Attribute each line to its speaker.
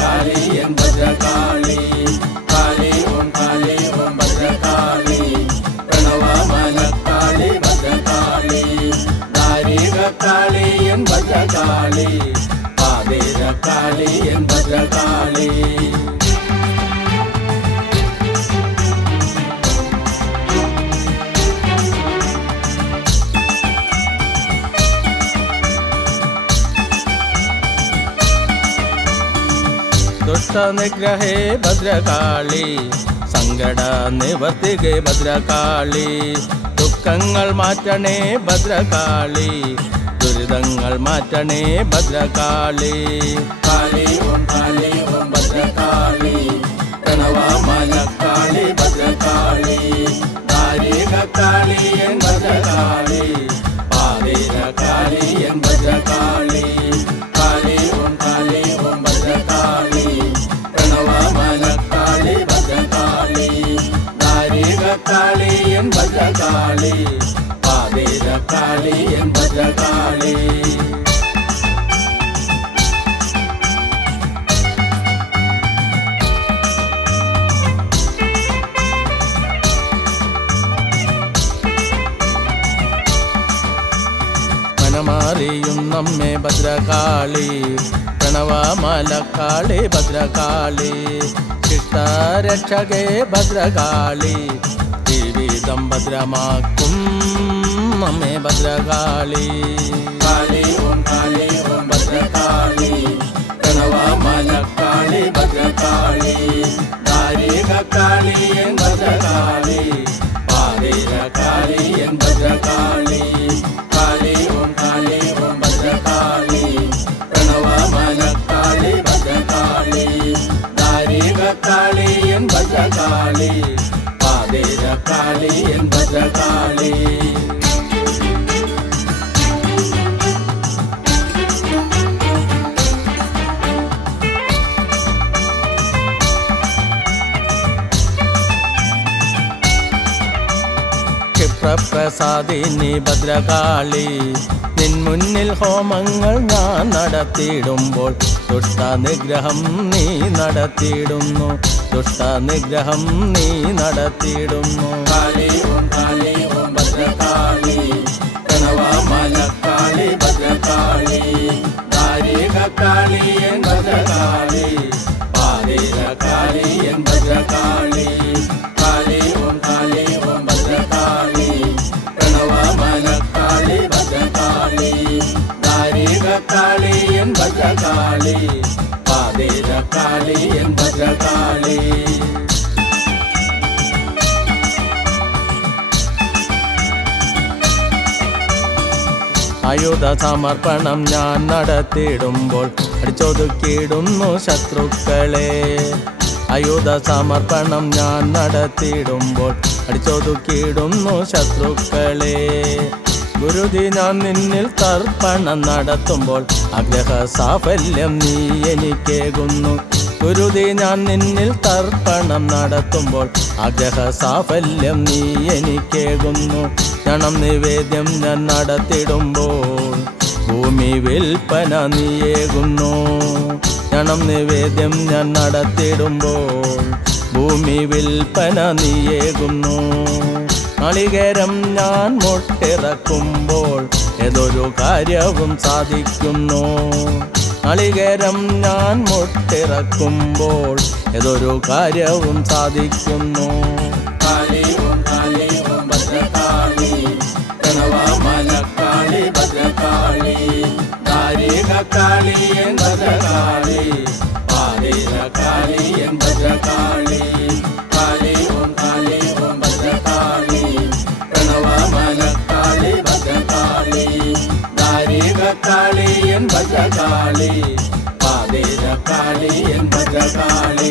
Speaker 1: காளி என் பத்ர காளி காளி ஓம் காளி ஓம் பத்ர காளி பிரணவ மனக்காளி பத்ர காளி தாரிக காளி என்
Speaker 2: ദുഷ്ടനിഗ്രഹേ ഭദ്രകാളി സങ്കട നിവർത്തികെ ഭദ്രകാളി ദുഃഖങ്ങൾ മാറ്റണേ ഭദ്രകാളി ദുരിതങ്ങൾ മാറ്റണേ ഭദ്രകാളി
Speaker 1: കാളി ഓം കാളി ഓം ഭദ്രകാളി പ്രണവമലക്കാളി ഭദ്രകാളി
Speaker 2: മനമാറിയും നമ്മെ ഭദ്രകാളി പ്രണവമലക്കാളി ഭദ്രകാളി ശിഷ്ടരക്ഷകേ ഭദ്രകാളി ജീവിതം ഭദ്രമാക്കും നമ്മെ ഭദ്രകാളി.
Speaker 1: കാളി ഓം കാളി ഓം ഭദ്രകാളി പ്രണവമലക്കാളി ഭദ്രകാളി ദാരിക കാളി
Speaker 2: ക്ഷിപ്രപ്രസാദിനി ഭദ്രകാളി. നിൻ മുന്നിൽ ഹോമങ്ങൾ ഞാൻ നടത്തിയിടുമ്പോൾ ദുഷ്ടനിഗ്രഹം നീ നടത്തിയിടുന്നു. ദുഷ്ടനിഗ്രഹം നീ നടത്തിയിടുന്നു.
Speaker 1: ഭദ്രകാളി ഭദ്രകാളി ഭദ്രകാളി ഭദ്രകാളി പാതിര കാളി എന്തൊക്കെ കാളി.
Speaker 2: ആയുധ സമർപ്പണം ഞാൻ നടത്തിയിടുമ്പോൾ അടിച്ചൊതുക്കിയിടുന്നു ശത്രുക്കളെ. ആയുധ സമർപ്പണം ഞാൻ നടത്തിയിടുമ്പോൾ അടിച്ചൊതുക്കിയിടുന്നു ശത്രുക്കളെ. ഗുരുതി നിന്നിൽ തർപ്പണം നടത്തുമ്പോൾ ആഗ്രഹ സാഫല്യം നീ എനിക്കേകുന്നു. ഗുരുതി നിന്നിൽ തർപ്പണം നടത്തുമ്പോൾ ആഗ്രഹ സാഫല്യം നീ എനിക്കേകുന്നു. ക്ഷണം നിവേദ്യം ഞാൻ നടത്തിടുമ്പോൾ ഭൂമി വിൽപ്പന നീയേകുന്നു ക്ഷണം നിവേദ്യം ഞാൻ നടത്തിടുമ്പോൾ ഭൂമി വിൽപ്പന നീയേകുന്നു നാളികേരം ഞാൻ മുട്ടിറക്കുമ്പോൾ ഏതൊരു കാര്യവും സാധിക്കുന്നു. നളികരം ഞാൻ മുട്ടിറക്കുമ്പോൾ ഏതൊരു കാര്യവും സാധിക്കുന്നു.
Speaker 1: ഭദ്രകാളി ഭദ്രകാളി ಕಾಳಿ ಪಾವೇರ ಕಾಳಿ ಎಂಬ ಕಾಳಿ